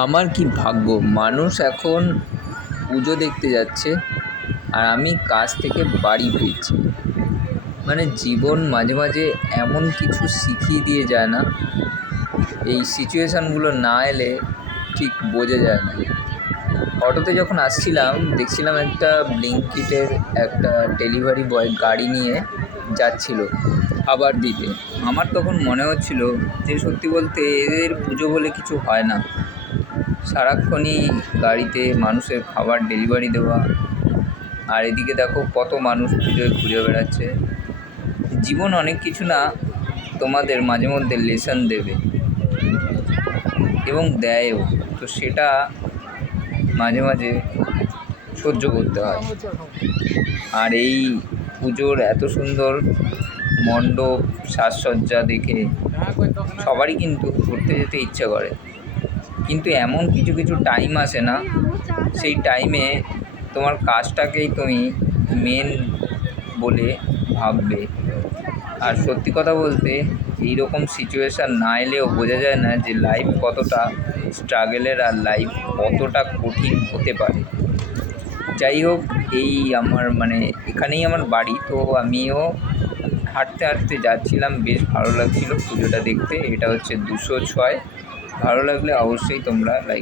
আমার কি ভাগ্য, মানুষ এখন পুজো দেখতে যাচ্ছে আর আমি কাজ থেকে বাড়ি ফিরছি। মানে জীবন মাঝে মাঝে এমন কিছু শিখিয়ে দিয়ে যায় না, এই সিচুয়েশানগুলো না এলে ঠিক বোঝা যায় না। অটোতে যখন আসছিলাম দেখছিলাম একটা ব্লিঙ্কিটের একটা ডেলিভারি বয় গাড়ি নিয়ে যাচ্ছিল খাবার দিতে। আমার তখন মনে হচ্ছিল যে সত্যি বলতে এদের পুজো বলে কিছু হয় না, সারাক্ষণই গাড়িতে মানুষের খাবার ডেলিভারি দেওয়া। আর এদিকে দেখো কত মানুষ পুজোয় ঘুরে বেড়াচ্ছে। জীবন অনেক কিছু না তোমাদের মাঝে মধ্যে লেসন দেবে এবং দেয়ও, তো সেটা মাঝে মাঝে সহ্য করতে হয়। আর এই পুজোর এত সুন্দর মণ্ডপ সাজসজ্জা দেখে সবারই কিন্তু ঘুরতে যেতে ইচ্ছে করে, কিন্তু এমন কিছু কিছু টাইম আসে না, সেই টাইমে তোমার কাজটাকেই তুমি মেন বলে ভাববে। আর সত্যি কথা বলতে এই রকম সিচুয়েশান না এলেও বোঝা যায় না যে লাইফ কতটা স্ট্রাগেলের আর লাইফ কতটা কঠিন হতে পারে। যাই হোক, এই আমার মানে এখানেই আমার বাড়ি, তো আমিও হাঁটতে হাঁটতে যাচ্ছিলাম, বেশ ভালো লাগছিল পুজোটা দেখতে। এটা হচ্ছে 206। ভালো লাগলে অবশ্যই তোমরা লাইক